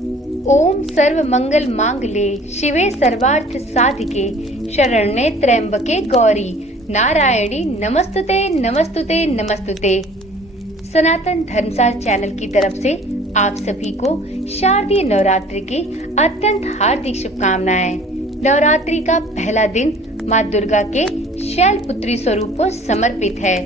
ओम सर्व मंगल मांगले शिवे सर्वार्थ साधिके शरण्ये त्र्यंबके गौरी नारायणी नमस्तुते नमस्तुते नमस्तुते। सनातन धर्मसार चैनल की तरफ से आप सभी को शारदीय नवरात्रि की अत्यंत हार्दिक शुभकामनाएं। नवरात्रि का पहला दिन माँ दुर्गा के शैलपुत्री स्वरूप को समर्पित है।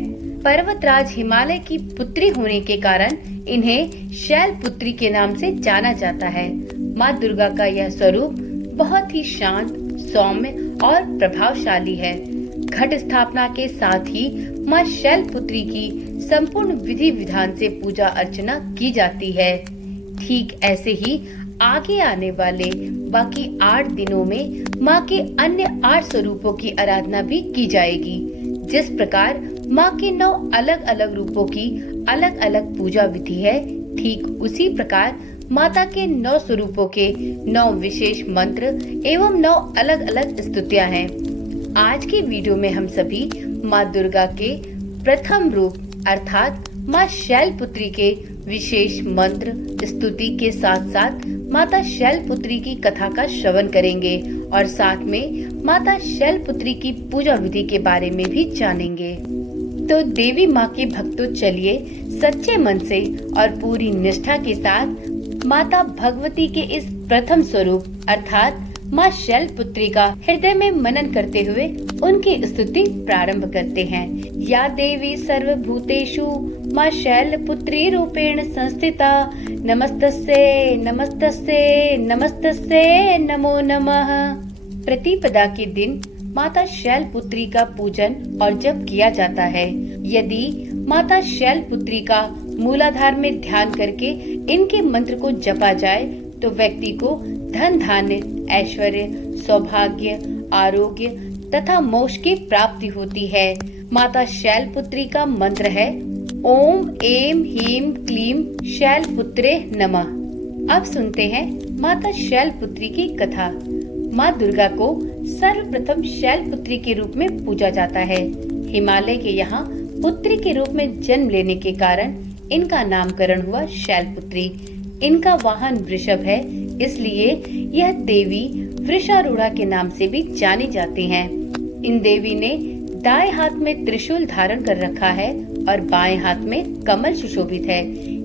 पर्वतराज हिमालय की पुत्री होने के कारण इन्हें शैलपुत्री के नाम से जाना जाता है। माँ दुर्गा का यह स्वरूप बहुत ही शांत, सौम्य और प्रभावशाली है। घट स्थापना के साथ ही माँ शैलपुत्री की संपूर्ण विधि विधान से पूजा अर्चना की जाती है। ठीक ऐसे ही आगे आने वाले बाकी 8 दिनों में माँ के अन्य 8 स्वरूपों की आराधना भी की जाएगी। जिस प्रकार माँ के 9 अलग अलग रूपों की अलग अलग पूजा विधि है, ठीक उसी प्रकार माता के 9 स्वरूपों के 9 विशेष मंत्र एवं 9 अलग अलग स्तुतियाँ हैं। आज की वीडियो में हम सभी माँ दुर्गा के प्रथम रूप अर्थात माँ शैलपुत्री के विशेष मंत्र स्तुति के साथ साथ माता शैलपुत्री की कथा का श्रवण करेंगे और साथ में माता शैलपुत्री की पूजा विधि के बारे में भी जानेंगे। तो देवी माँ के भक्तों, चलिए सच्चे मन से और पूरी निष्ठा के साथ माता भगवती के इस प्रथम स्वरूप अर्थात माँ शैलपुत्री का हृदय में मनन करते हुए उनकी स्तुति प्रारंभ करते हैं। या देवी सर्वभूतेषु माँ शैलपुत्री रूपेण संस्थिता नमस्तस्यै नमस्तस्यै नमस्तस्यै नमो नमः। प्रतिपदा के दिन माता शैलपुत्री का पूजन और जप किया जाता है। यदि माता शैलपुत्री का मूलाधार में ध्यान करके इनके मंत्र को जपा जाए तो व्यक्ति को धन धान्य, ऐश्वर्य, सौभाग्य, आरोग्य तथा मोक्ष की प्राप्ति होती है। माता शैलपुत्री का मंत्र है ओम ऐं ह्रीं क्लीं शैलपुत्रे नमः। अब सुनते हैं माता शैलपुत्री की कथा। माँ दुर्गा को सर्वप्रथम शैलपुत्री के रूप में पूजा जाता है। हिमालय के यहाँ पुत्री के रूप में जन्म लेने के कारण इनका नामकरण हुआ शैलपुत्री। इनका वाहन वृषभ है, इसलिए यह देवी वृषारूढ़ा के नाम से भी जानी जाती हैं। इन देवी ने दाएं हाथ में त्रिशूल धारण कर रखा है और बाएं हाथ में कमल सुशोभित है।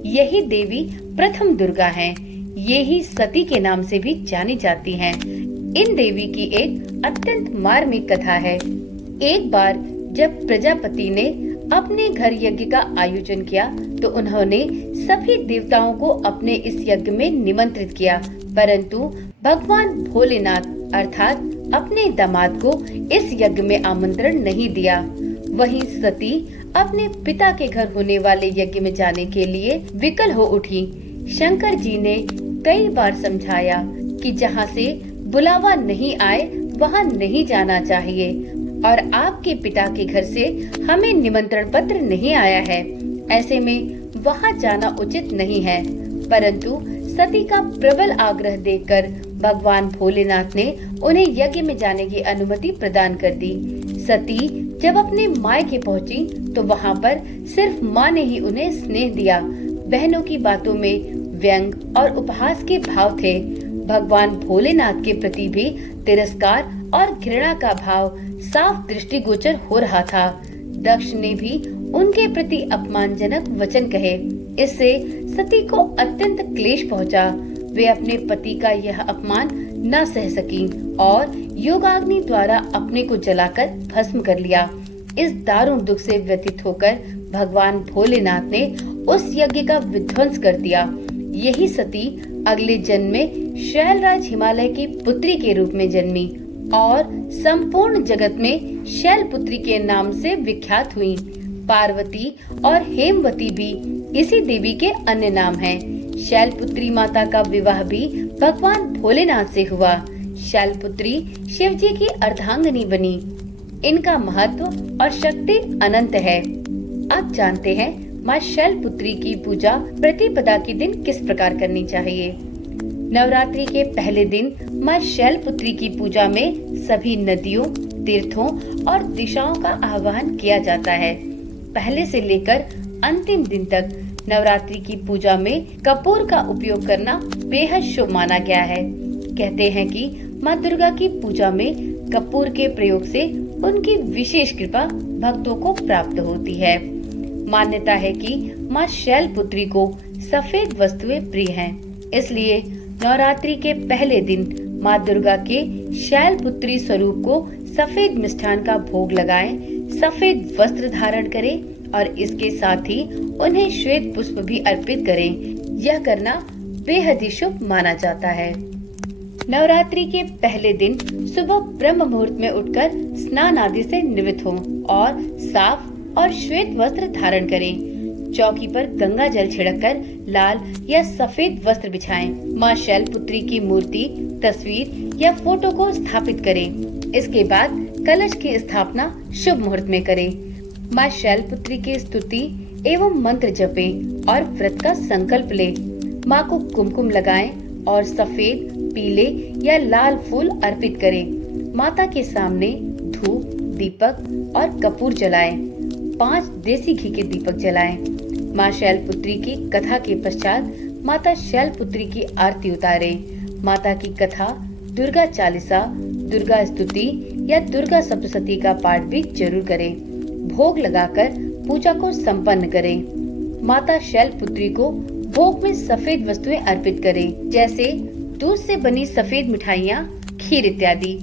यही देवी प्रथम दुर्गा हैं। ये ही सती के नाम से भी जानी जाती हैं। इन देवी की एक अत्यंत मार्मिक कथा है। एक बार जब प्रजापति ने अपने घर यज्ञ का आयोजन किया तो उन्होंने सभी देवताओं को अपने इस यज्ञ में निमंत्रित किया, परंतु भगवान भोलेनाथ अर्थात अपने दामाद को इस यज्ञ में आमंत्रण नहीं दिया। वहीं सती अपने पिता के घर होने वाले यज्ञ में जाने के लिए विकल हो उठी। शंकर जी ने कई बार समझाया कि जहाँ से बुलावा नहीं आए वहाँ नहीं जाना चाहिए और आपके पिता के घर से हमें निमंत्रण पत्र नहीं आया है, ऐसे में वहाँ जाना उचित नहीं है। परंतु सती का प्रबल आग्रह देखकर भगवान भोलेनाथ ने उन्हें यज्ञ में जाने की अनुमति प्रदान कर दी। सती जब अपने मायके पहुँची तो वहाँ पर सिर्फ माँ ने ही उन्हें स्नेह दिया। बहनों की बातों में व्यंग और उपहास के भाव थे। भगवान भोलेनाथ के प्रति भी तिरस्कार और घृणा का भाव साफ दृष्टिगोचर हो रहा था। दक्ष ने भी उनके प्रति अपमानजनक वचन कहे। इससे सती को अत्यंत क्लेश पहुंचा। वे अपने पति का यह अपमान न सह सकी और योगाग्नि द्वारा अपने को जलाकर भस्म कर लिया। इस दारुण दुख से व्यथित होकर भगवान भोलेनाथ ने उस यज्ञ का विध्वंस कर दिया। यही सती अगले जन्म में शैलराज हिमालय की पुत्री के रूप में जन्मी और संपूर्ण जगत में शैलपुत्री के नाम से विख्यात हुई। पार्वती और हेमवती भी इसी देवी के अन्य नाम हैं। शैलपुत्री माता का विवाह भी भगवान भोलेनाथ से हुआ। शैलपुत्री शिव जी की अर्धांगिनी बनी। इनका महत्व और शक्ति अनंत है। अब जानते हैं माँ शैलपुत्री की पूजा प्रतिपदा के दिन किस प्रकार करनी चाहिए। नवरात्रि के पहले दिन माँ शैलपुत्री की पूजा में सभी नदियों, तीर्थों और दिशाओं का आह्वान किया जाता है। पहले से लेकर अंतिम दिन तक नवरात्रि की पूजा में कपूर का उपयोग करना बेहद शुभ माना गया है। कहते हैं कि माँ दुर्गा की पूजा में कपूर के प्रयोग से उनकी विशेष कृपा भक्तों को प्राप्त होती है। मान्यता है कि माँ शैलपुत्री को सफेद वस्तुएं प्रिय हैं, इसलिए नवरात्रि के पहले दिन माँ दुर्गा के शैलपुत्री स्वरूप को सफेद मिष्ठान का भोग लगाएं, सफेद वस्त्र धारण करें और इसके साथ ही उन्हें श्वेत पुष्प भी अर्पित करें। यह करना बेहद ही शुभ माना जाता है। नवरात्रि के पहले दिन सुबह ब्रह्म मुहूर्त में उठकर स्नान आदि से निवृत्त हों और साफ और श्वेत वस्त्र धारण करें। चौकी पर गंगा जल छिड़ककर लाल या सफेद वस्त्र बिछाएं। माँ शैलपुत्री की मूर्ति, तस्वीर या फोटो को स्थापित करें। इसके बाद कलश की स्थापना शुभ मुहूर्त में करें। माँ शैलपुत्री की स्तुति एवं मंत्र जपें और व्रत का संकल्प लें। माँ को कुमकुम लगाएं और सफेद, पीले या लाल फूल अर्पित करें। माता के सामने धूप, दीपक और कपूर जलाएं। 5 देसी घी के दीपक जलाएं। माँ शैलपुत्री की कथा के पश्चात माता शैलपुत्री की आरती उतारें। माता की कथा, दुर्गा चालीसा, दुर्गा स्तुति या दुर्गा सप्तशती का पाठ भी जरूर करें। भोग लगाकर पूजा को संपन्न करें। माता शैलपुत्री को भोग में सफेद वस्तुएं अर्पित करें, जैसे दूध से बनी सफेद मिठाइयाँ, खीर इत्यादि।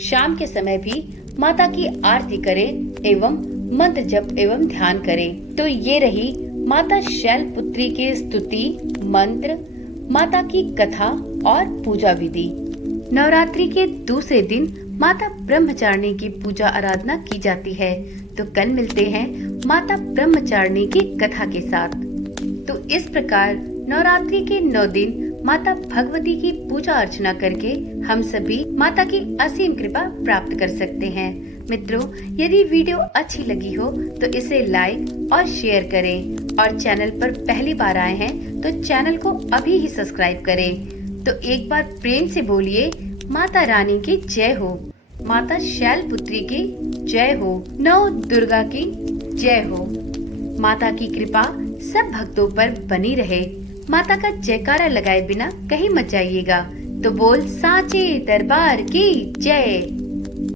शाम के समय भी माता की आरती करें एवं मंत्र जप एवं ध्यान करें। तो ये रही माता शैलपुत्री की स्तुति, मंत्र, माता की कथा और पूजा विधि। नवरात्रि के दूसरे दिन माता ब्रह्मचारिणी की पूजा आराधना की जाती है। तो कल मिलते हैं माता ब्रह्मचारिणी की कथा के साथ। तो इस प्रकार नवरात्रि के 9 दिन माता भगवती की पूजा अर्चना करके हम सभी माता की असीम कृपा प्राप्त कर सकते हैं। मित्रों, यदि वीडियो अच्छी लगी हो तो इसे लाइक और शेयर करें और चैनल पर पहली बार आए हैं तो चैनल को अभी ही सब्सक्राइब करें। तो एक बार प्रेम से बोलिए, माता रानी की जय हो, माता शैलपुत्री की जय हो, नौ दुर्गा की जय हो। माता की कृपा सब भक्तों पर बनी रहे। माता का जयकारा लगाए बिना कहीं मत जाइएगा। तो बोल साचे दरबार की जय।